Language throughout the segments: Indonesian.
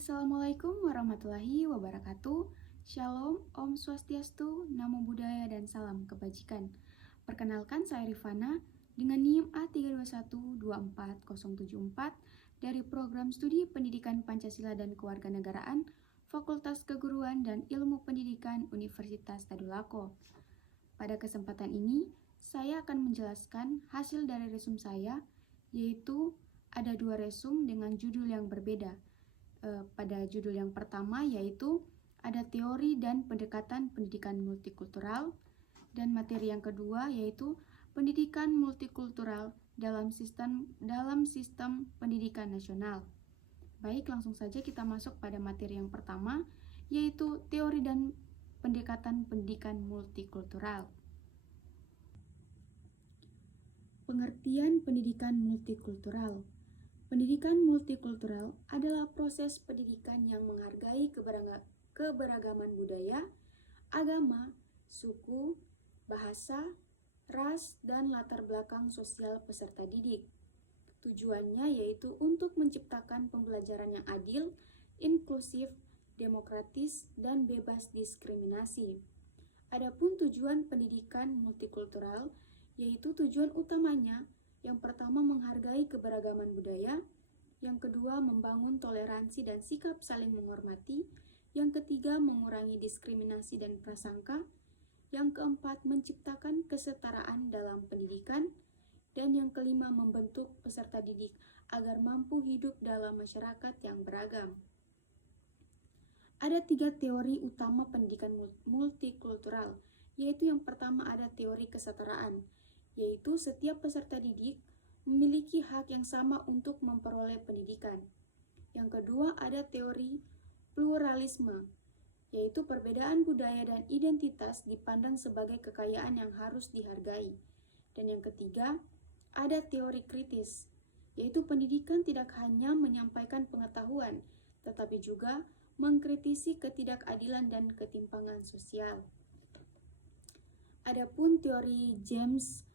Assalamualaikum warahmatullahi wabarakatuh. Shalom, Om Swastiastu, Namo Buddhaya, dan salam kebajikan. Perkenalkan, saya Rifana dengan NIM A321240074 dari Program Studi Pendidikan Pancasila dan Kewarganegaraan, Fakultas Keguruan dan Ilmu Pendidikan Universitas Tadulako. Pada kesempatan ini, saya akan menjelaskan hasil dari resum saya, yaitu ada 2 resum dengan judul yang berbeda. Pada judul yang pertama yaitu ada teori dan pendekatan pendidikan multikultural, dan materi yang kedua yaitu pendidikan multikultural dalam sistem pendidikan nasional. Baik, langsung saja kita masuk pada materi yang pertama, yaitu teori dan pendekatan pendidikan multikultural. Pengertian pendidikan multikultural. Pendidikan multikultural adalah proses pendidikan yang menghargai keberagaman budaya, agama, suku, bahasa, ras, dan latar belakang sosial peserta didik. Tujuannya yaitu untuk menciptakan pembelajaran yang adil, inklusif, demokratis, dan bebas diskriminasi. Adapun tujuan pendidikan multikultural yaitu tujuan utamanya yang pertama menghargai keberagaman budaya, yang kedua membangun toleransi dan sikap saling menghormati, yang ketiga mengurangi diskriminasi dan prasangka, yang keempat menciptakan kesetaraan dalam pendidikan, dan yang kelima membentuk peserta didik agar mampu hidup dalam masyarakat yang beragam. Ada 3 teori utama pendidikan multikultural, yaitu yang pertama ada teori kesetaraan, yaitu setiap peserta didik memiliki hak yang sama untuk memperoleh pendidikan. Yang kedua ada teori pluralisme, yaitu perbedaan budaya dan identitas dipandang sebagai kekayaan yang harus dihargai. Dan yang ketiga ada teori kritis, yaitu pendidikan tidak hanya menyampaikan pengetahuan, tetapi juga mengkritisi ketidakadilan dan ketimpangan sosial. Adapun teori James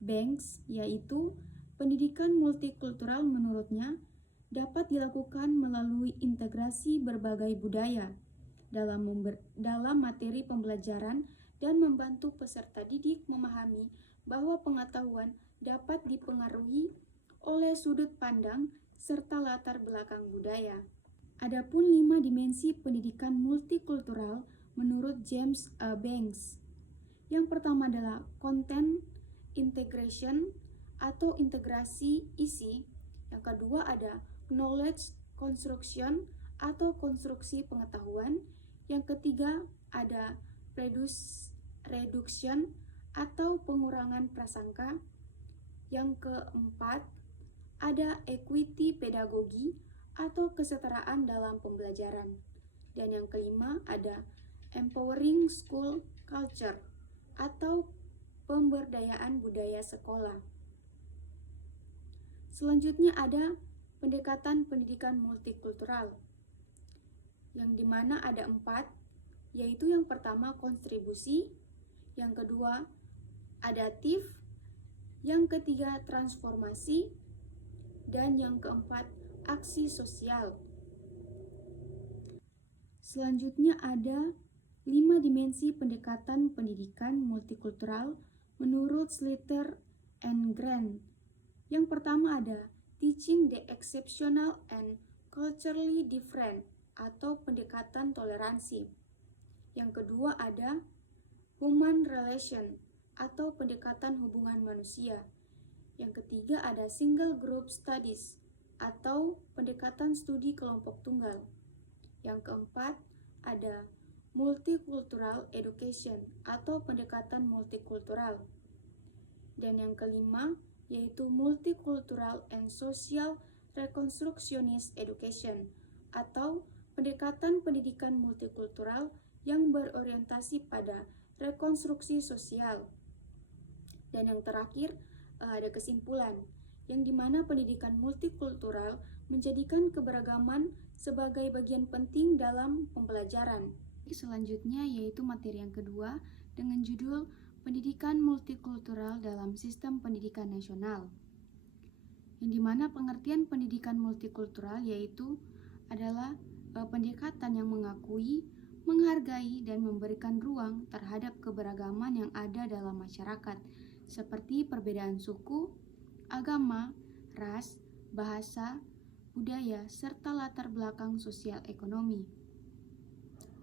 Banks, yaitu pendidikan multikultural menurutnya dapat dilakukan melalui integrasi berbagai budaya dalam materi pembelajaran dan membantu peserta didik memahami bahwa pengetahuan dapat dipengaruhi oleh sudut pandang serta latar belakang budaya. Adapun 5 dimensi pendidikan multikultural menurut James Banks. Yang pertama adalah content integration atau integrasi isi. Yang kedua ada knowledge construction atau konstruksi pengetahuan. Yang ketiga ada reduction atau pengurangan prasangka. Yang keempat ada equity pedagogi atau kesetaraan dalam pembelajaran. Dan yang kelima ada empowering school culture atau pemberdayaan budaya sekolah. Selanjutnya ada pendekatan pendidikan multikultural, yang dimana ada 4, yaitu yang pertama kontribusi, yang kedua adaptif, yang ketiga transformasi, dan yang keempat aksi sosial. Selanjutnya ada 5 dimensi pendekatan pendidikan multikultural menurut Slater and Grant. Yang pertama ada teaching the exceptional and culturally different atau pendekatan toleransi. Yang kedua ada human relation atau pendekatan hubungan manusia. Yang ketiga ada single group studies atau pendekatan studi kelompok tunggal. Yang keempat ada multicultural education atau pendekatan multikultural. Dan yang kelima yaitu multicultural and social reconstructionist education atau pendekatan pendidikan multikultural yang berorientasi pada rekonstruksi sosial. Dan yang terakhir ada kesimpulan, yang dimana pendidikan multikultural menjadikan keberagaman sebagai bagian penting dalam pembelajaran. Selanjutnya yaitu materi yang kedua dengan judul Pendidikan Multikultural dalam Sistem Pendidikan Nasional, yang dimana pengertian pendidikan multikultural yaitu adalah pendekatan yang mengakui, menghargai, dan memberikan ruang terhadap keberagaman yang ada dalam masyarakat, seperti perbedaan suku, agama, ras, bahasa, budaya, serta latar belakang sosial ekonomi.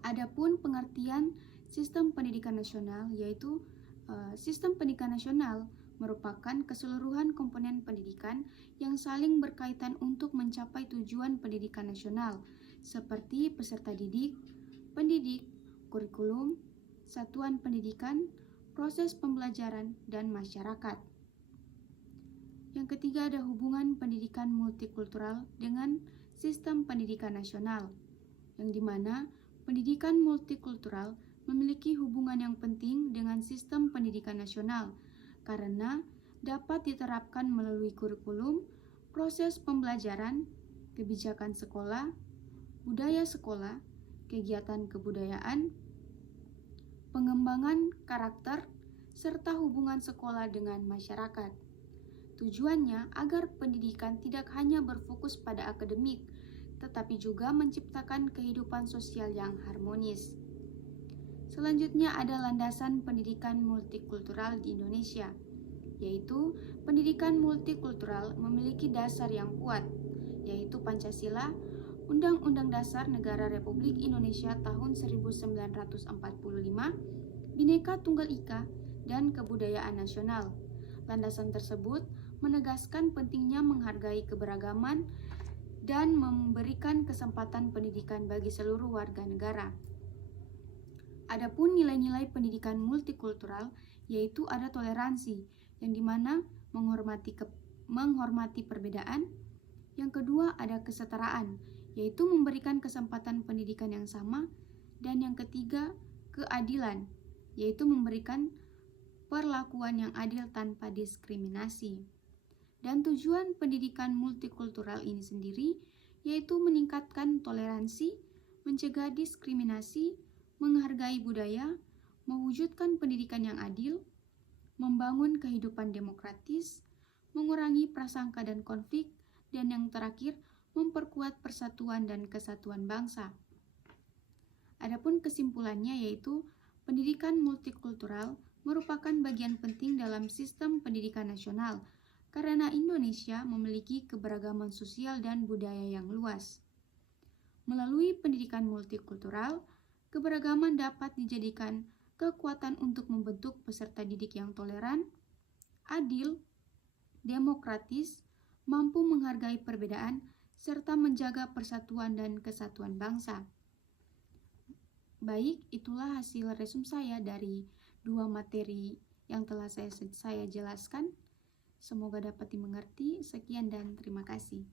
Adapun pengertian sistem pendidikan nasional yaitu sistem pendidikan nasional merupakan keseluruhan komponen pendidikan yang saling berkaitan untuk mencapai tujuan pendidikan nasional seperti peserta didik, pendidik, kurikulum, satuan pendidikan, proses pembelajaran, dan masyarakat. Yang ketiga ada hubungan pendidikan multikultural dengan sistem pendidikan nasional, yang dimana pendidikan multikultural memiliki hubungan yang penting dengan sistem pendidikan nasional karena dapat diterapkan melalui kurikulum, proses pembelajaran, kebijakan sekolah, budaya sekolah, kegiatan kebudayaan, pengembangan karakter, serta hubungan sekolah dengan masyarakat. Tujuannya agar pendidikan tidak hanya berfokus pada akademik, tetapi juga menciptakan kehidupan sosial yang harmonis. Selanjutnya ada landasan pendidikan multikultural di Indonesia, yaitu pendidikan multikultural memiliki dasar yang kuat, yaitu Pancasila, Undang-Undang Dasar Negara Republik Indonesia tahun 1945, Bhinneka Tunggal Ika, dan kebudayaan nasional. Landasan tersebut menegaskan pentingnya menghargai keberagaman dan memberikan kesempatan pendidikan bagi seluruh warga negara. Adapun nilai-nilai pendidikan multikultural yaitu ada toleransi, yang dimana menghormati perbedaan. Yang kedua ada kesetaraan, yaitu memberikan kesempatan pendidikan yang sama. Dan yang ketiga keadilan, yaitu memberikan perlakuan yang adil tanpa diskriminasi. Dan tujuan pendidikan multikultural ini sendiri yaitu meningkatkan toleransi, mencegah diskriminasi, menghargai budaya, mewujudkan pendidikan yang adil, membangun kehidupan demokratis, mengurangi prasangka dan konflik, dan yang terakhir, memperkuat persatuan dan kesatuan bangsa. Adapun kesimpulannya yaitu pendidikan multikultural merupakan bagian penting dalam sistem pendidikan nasional karena Indonesia memiliki keberagaman sosial dan budaya yang luas. Melalui pendidikan multikultural, keberagaman dapat dijadikan kekuatan untuk membentuk peserta didik yang toleran, adil, demokratis, mampu menghargai perbedaan, serta menjaga persatuan dan kesatuan bangsa. Baik, itulah hasil resum saya dari 2 materi yang telah saya jelaskan. Semoga dapat dimengerti. Sekian dan terima kasih.